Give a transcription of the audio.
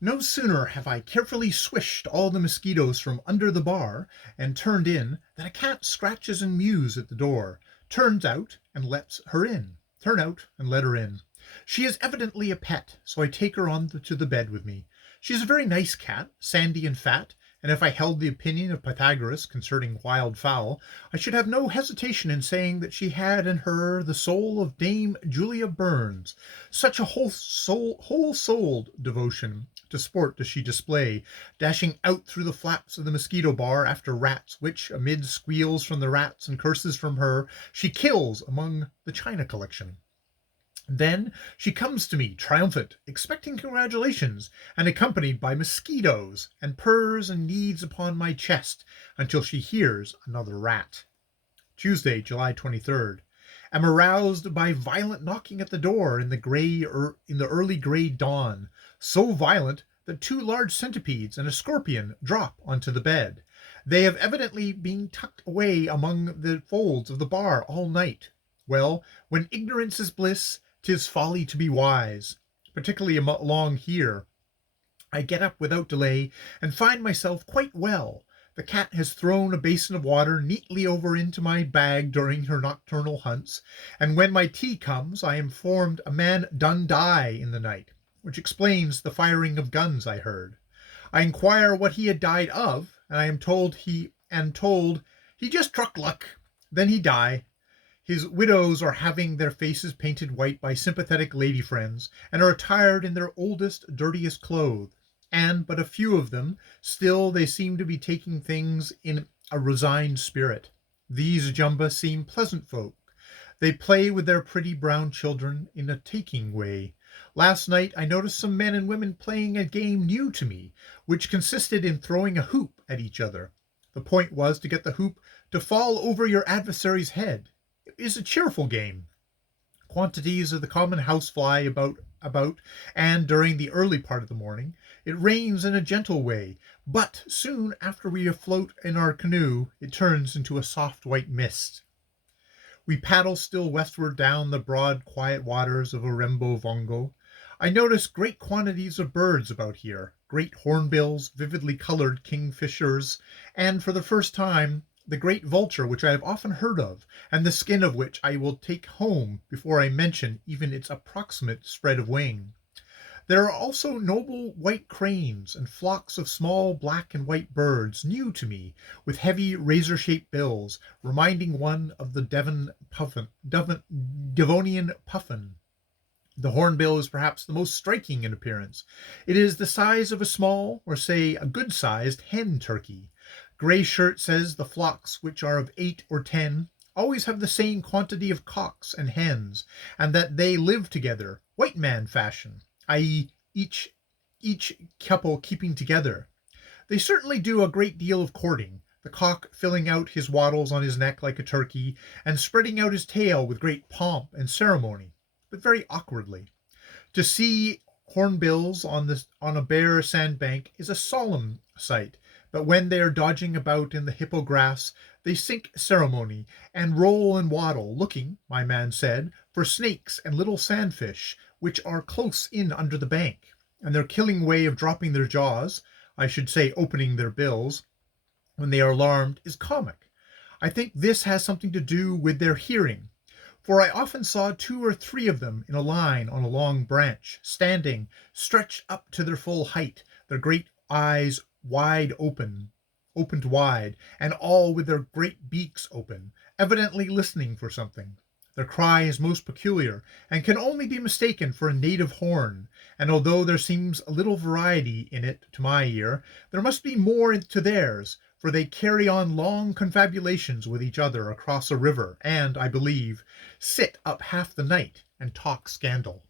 No sooner have I carefully swished all the mosquitoes from under the bar and turned in than a cat scratches and mews at the door, turns out and lets her in. Turn out and let her in. She is evidently a pet, so I take her on to the bed with me. She is a very nice cat, sandy and fat, and if I held the opinion of Pythagoras concerning wild fowl, I should have no hesitation in saying that she had in her the soul of Dame Julia Burns. Such a whole-souled devotion to sport does she display, dashing out through the flaps of the mosquito bar after rats, which, amid squeals from the rats and curses from her, she kills among the china collection. Then she comes to me triumphant, expecting congratulations, and accompanied by mosquitoes, and purrs and kneads upon my chest until she hears another rat. Tuesday, July 23rd. Am aroused by violent knocking at the door in the early gray dawn, so violent that two large centipedes and a scorpion drop onto the bed. They have evidently been tucked away among the folds of the bar all night. Well, when ignorance is bliss, 'tis folly to be wise, particularly along here. I get up without delay and find myself quite well. The cat has thrown a basin of water neatly over into my bag during her nocturnal hunts, and when my tea comes I am informed a man done die in the night, which explains the firing of guns I heard. I inquire what he had died of, and I am told he just struck luck. Then he die. His widows are having their faces painted white by sympathetic lady friends, and are attired in their oldest, dirtiest clothes, and but a few of them, still they seem to be taking things in a resigned spirit. These Jumba seem pleasant folk. They play with their pretty brown children in a taking way. Last night I noticed some men and women playing a game new to me, which consisted in throwing a hoop at each other. The point was to get the hoop to fall over your adversary's head. It is a cheerful game. Quantities of the common housefly about, and during the early part of the morning it rains in a gentle way, but soon after we afloat in our canoe it turns into a soft white mist. We paddle still westward down the broad quiet waters of Orembo Vongo. I notice great quantities of birds about here, great hornbills, vividly colored kingfishers, and for the first time the great vulture which I have often heard of, and the skin of which I will take home before I mention even its approximate spread of wing. There are also noble white cranes and flocks of small black and white birds, new to me, with heavy razor-shaped bills, reminding one of the Devonian puffin. The hornbill is perhaps the most striking in appearance. It is the size of a small, or say a good-sized, hen turkey. Gray Shirt says the flocks, which are of 8 or 10, always have the same quantity of cocks and hens, and that they live together, white man fashion, i.e., each couple keeping together. They certainly do a great deal of courting, the cock filling out his wattles on his neck like a turkey, and spreading out his tail with great pomp and ceremony, but very awkwardly. To see hornbills on a bare sandbank is a solemn sight, but when they are dodging about in the hippo grass, they sink ceremony, and roll and waddle, looking, my man said, for snakes and little sandfish, which are close in under the bank, and their killing way of dropping their jaws, I should say opening their bills, when they are alarmed, is comic. I think this has something to do with their hearing, for I often saw 2 or 3 of them in a line on a long branch, standing, stretched up to their full height, their great eyes opened wide, and all with their great beaks open, evidently listening for something. Their cry is most peculiar, and can only be mistaken for a native horn, and although there seems a little variety in it to my ear, there must be more to theirs, for they carry on long confabulations with each other across a river, and, I believe, sit up half the night and talk scandal.